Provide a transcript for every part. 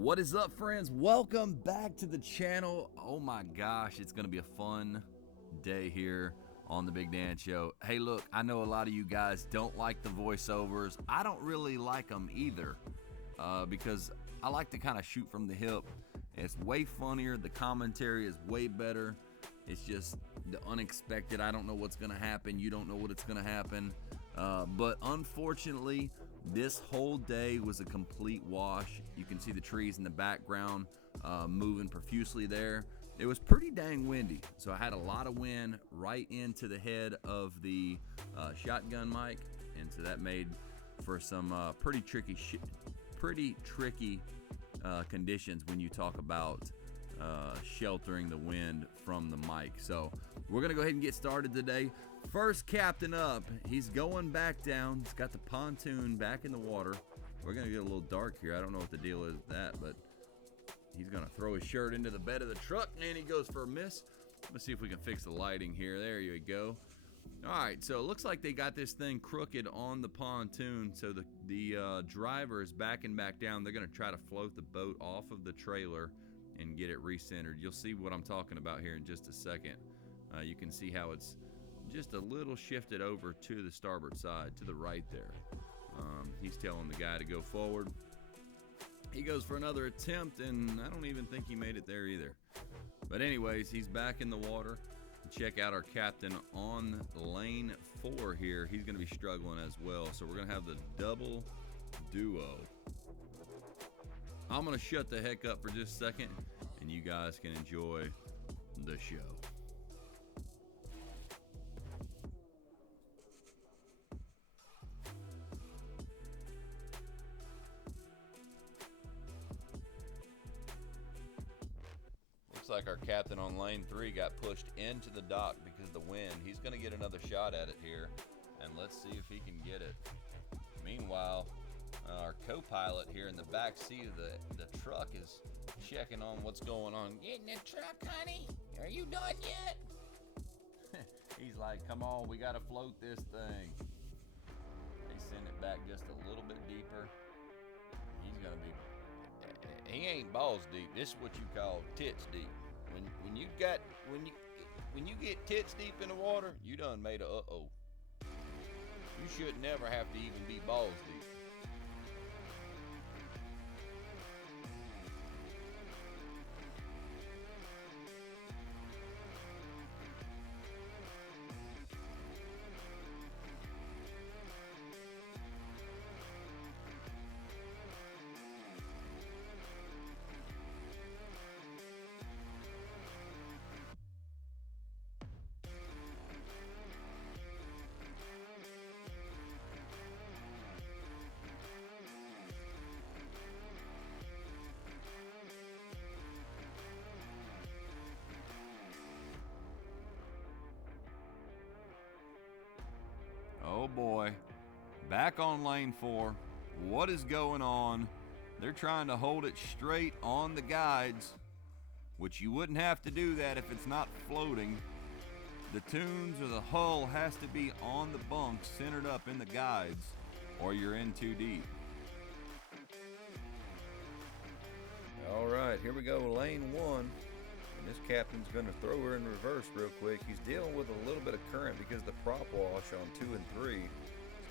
What is up, friends? Welcome back to the channel. Oh my gosh, it's gonna be a fun day here on the Big Dan Show. Hey, look, I know a lot of you guys don't like the voiceovers. I don't really like them either because I like to kind of shoot from the hip. It's way funnier. The commentary is way better. It's just the unexpected. I don't know what's gonna happen. You don't know what's gonna happen. But unfortunately, this whole day was a complete wash. You can see the trees in the background moving profusely there. It was pretty dang windy, so I had a lot of wind right into the head of the shotgun mic, and so that made for some pretty tricky conditions when you talk about sheltering the wind from the mic. So we're gonna go ahead and get started today. First captain up, he's going back down. He's got the pontoon back in the water. We're gonna get a little dark here. I don't know what the deal is with that, but he's gonna throw his shirt into the bed of the truck and he goes for a miss. Let's see if we can fix the lighting here. There you go. All right, so it looks like they got this thing crooked on the pontoon, so the driver is backing back down. They're gonna try to float the boat off of the trailer and get it recentered. You'll see what I'm talking about here in just a second. You can see how it's just a little shifted over to the starboard side, to the right there. He's telling the guy to go forward. He goes for another attempt, and I don't even think he made it there either. But anyways, he's back in the water. Check out our captain on lane 4 here. He's going to be struggling as well, so we're going to have the double duo. I'm going to shut the heck up for just a second, and you guys can enjoy the show. Looks like our captain on lane 3 got pushed into the dock because of the wind. He's going to get another shot at it here, and let's see if he can get it. Meanwhile, our co-pilot here in the back seat of the truck is checking on what's going on. Get in the truck, honey. Are you done yet? He's like, come on, we got to float this thing. They send it back just a little bit deeper. He's going to be... He ain't balls deep. This is what you call tits deep. When you get tits deep in the water, you done made a uh-oh. You should never have to even be balls deep. Oh boy, back on lane 4. What is going on? They're trying to hold it straight on the guides, which you wouldn't have to do that if it's not floating. The tunes or the hull has to be on the bunks, centered up in the guides, or you're in too deep. All right, here we go, lane 1. And this captain's going to throw her in reverse real quick. He's dealing with a little bit of current because the prop wash on 2 and 3 is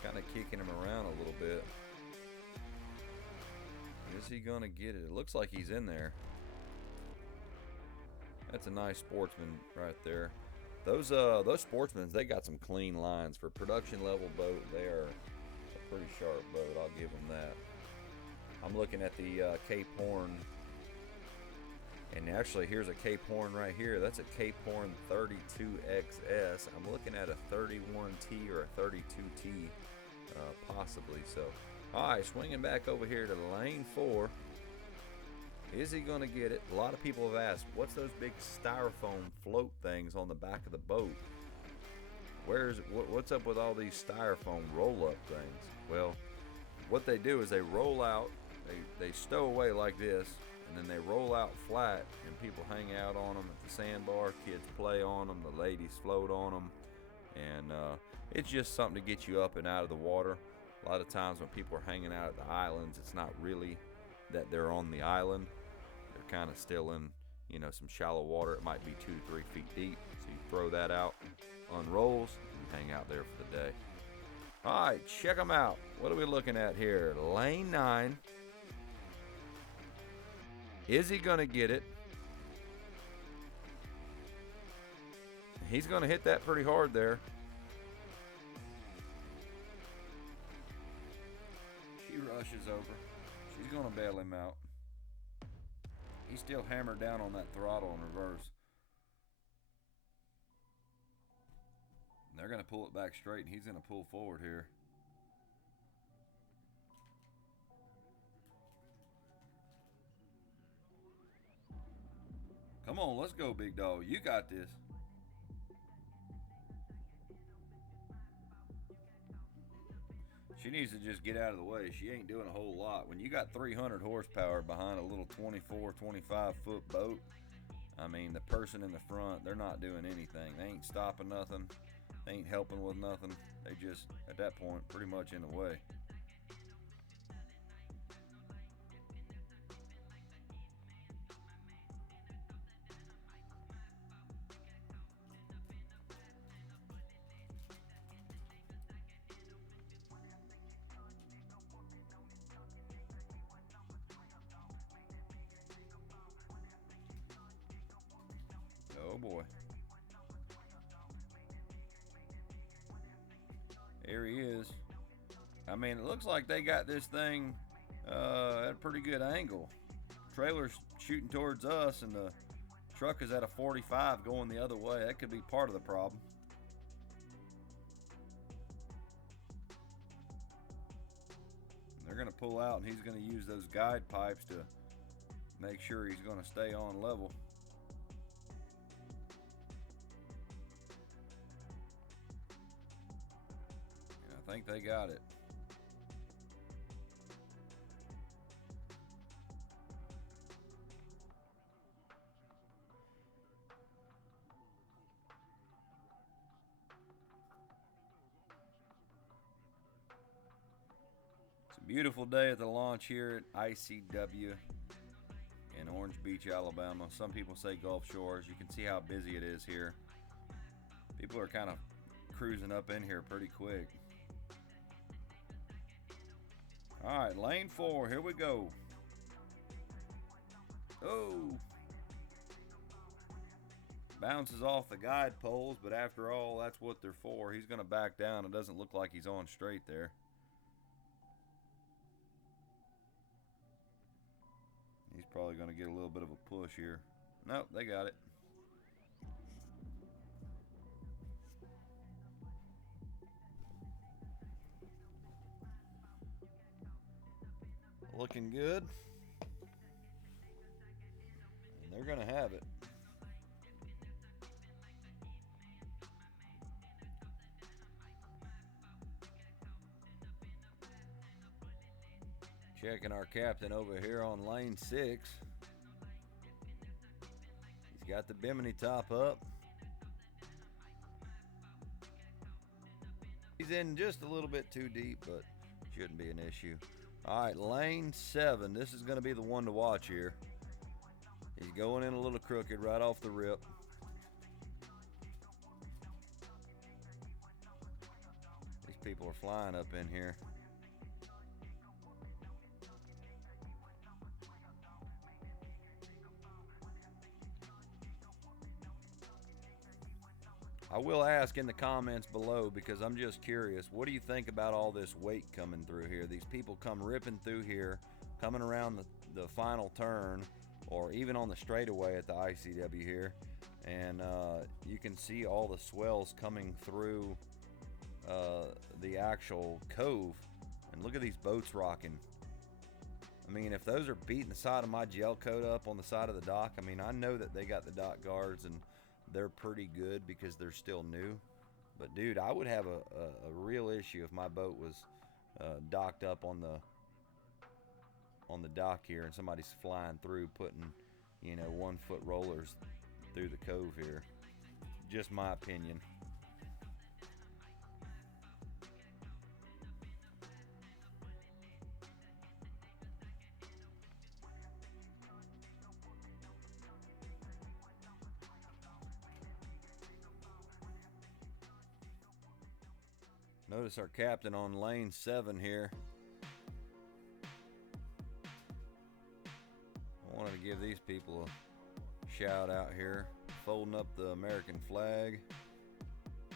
kind of kicking him around a little bit. Is he going to get it? It looks like he's in there. That's a nice sportsman right there. Those sportsmen, they got some clean lines. For production level boat, they are a pretty sharp boat. I'll give them that. I'm looking at the Cape Horn. And actually, here's a Cape Horn right here. That's a Cape Horn 32XS. I'm looking at a 31T or a 32T, possibly. So, all right, swinging back over here to lane 4. Is he going to get it? A lot of people have asked, what's those big styrofoam float things on the back of the boat? What's up with all these styrofoam roll-up things? Well, what they do is they roll out, they stow away like this, and then they roll out flat, and people hang out on them at the sandbar. Kids play on them. The ladies float on them. And it's just something to get you up and out of the water. A lot of times when people are hanging out at the islands, it's not really that they're on the island. They're kind of still in, you know, some shallow water. It might be 2 to 3 feet deep. So you throw that out, unrolls, and hang out there for the day. All right, check them out. What are we looking at here? Lane 9. Is he going to get it? He's going to hit that pretty hard there. She rushes over. She's going to bail him out. He's still hammered down on that throttle in reverse. They're going to pull it back straight, and he's going to pull forward here. Come on, let's go, big dog. You got this. She needs to just get out of the way. She ain't doing a whole lot. When you got 300 horsepower behind a little 24, 25-foot boat, I mean, the person in the front, they're not doing anything. They ain't stopping nothing. They ain't helping with nothing. They just, at that point, pretty much in the way. Oh boy. There he is. I mean, it looks like they got this thing at a pretty good angle. Trailer's shooting towards us, and the truck is at a 45 going the other way. That could be part of the problem. They're going to pull out, and he's going to use those guide pipes to make sure he's going to stay on level. I think they got it. It's a beautiful day at the launch here at ICW in Orange Beach, Alabama. Some people say Gulf Shores. You can see how busy it is here. People are kind of cruising up in here pretty quick. All right, lane 4, here we go. Oh. Bounces off the guide poles, but after all, that's what they're for. He's going to back down. It doesn't look like he's on straight there. He's probably going to get a little bit of a push here. Nope, they got it. Looking good. And they're going to have it. Checking our captain over here on lane 6. He's got the bimini top up. He's in just a little bit too deep, but shouldn't be an issue. All right, lane 7. This is going to be the one to watch here. He's going in a little crooked right off the rip. These people are flying up in here. I will ask in the comments below, because I'm just curious, what do you think about all this weight coming through here? These people come ripping through here, coming around the final turn, or even on the straightaway at the ICW here, and you can see all the swells coming through the actual cove. And look at these boats rocking. I mean, if those are beating the side of my gel coat up on the side of the dock, I mean, I know that they got the dock guards and they're pretty good because they're still new. But dude, I would have a real issue if my boat was docked up on the dock here and somebody's flying through, putting, you know, 1-foot rollers through the cove here. Just my opinion. Notice our captain on lane 7 here. I wanted to give these people a shout out here. Folding up the American flag,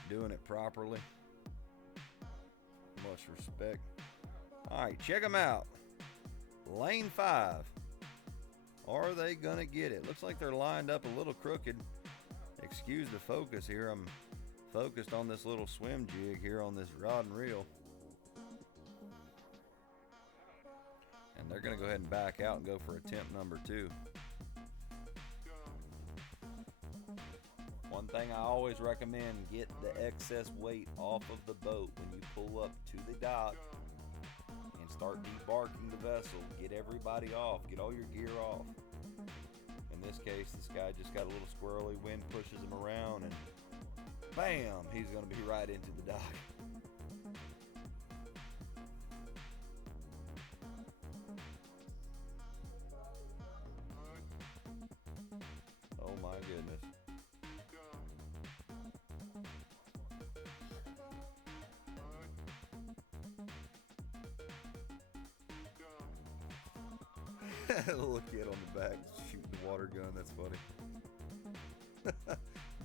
doing it properly. Much respect. All right, check them out. Lane 5. Are they gonna get it? Looks like they're lined up a little crooked. Excuse the focus here. I'm focused on this little swim jig here on this rod and reel. And they're gonna go ahead and back out and go for attempt number 2. One thing I always recommend, get the excess weight off of the boat when you pull up to the dock and start debarking the vessel. Get everybody off, get all your gear off. In this case, this guy just got a little squirrely, wind pushes him around, and bam, he's gonna be right into the dock. Oh my goodness. A little kid on the back shooting the water gun. That's funny.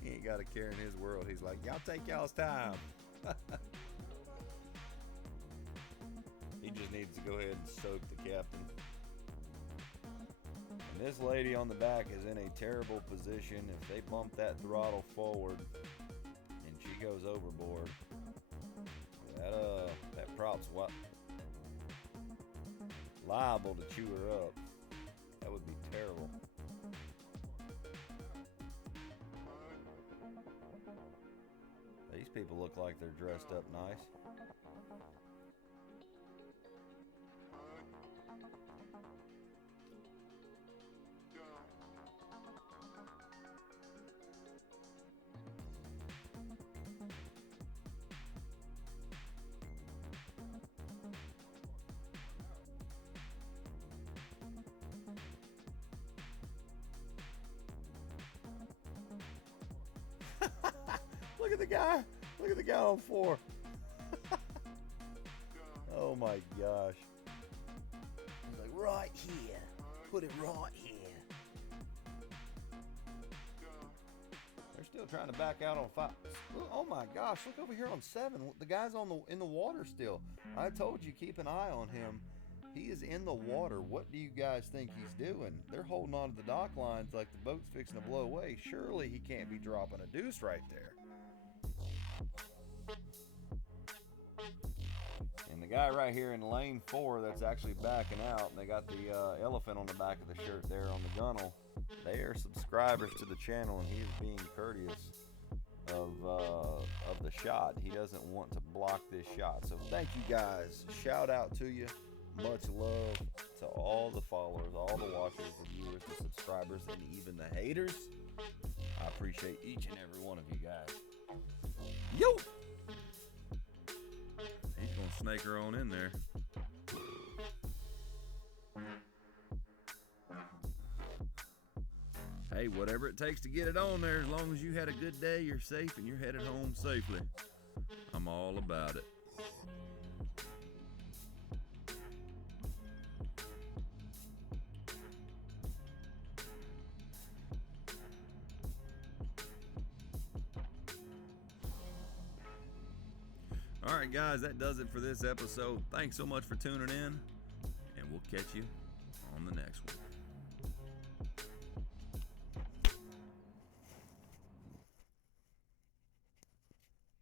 He ain't got a care in his world. He's like, y'all take y'all's time. He just needs to go ahead and soak the captain. And this lady on the back is in a terrible position. If they bump that throttle forward and she goes overboard, that prop's what liable to chew her up. That would be terrible. These people look like they're dressed up nice. Look at the guy. Look at the guy on 4. Oh my gosh. He's like, right here. Put it right here. They're still trying to back out on 5. Oh my gosh, look over here on 7. The guy's in the water still. I told you, keep an eye on him. He is in the water. What do you guys think he's doing? They're holding on to the dock lines like the boat's fixing to blow away. Surely he can't be dropping a deuce right there. And the guy right here in lane 4 that's actually backing out, and they got the elephant on the back of the shirt there on the gunnel. They are subscribers to the channel, and he is being courteous of the shot. He doesn't want to block this shot. So thank you guys. Shout out to you. Much love to all the followers, all the watchers, the viewers, the subscribers, and even the haters. I appreciate each and every one of you guys. Yo! He's gonna snake her on in there. Hey, whatever it takes to get it on there, as long as you had a good day, you're safe, and you're headed home safely. I'm all about it. All right, guys, that does it for this episode. Thanks so much for tuning in, and we'll catch you on the next one.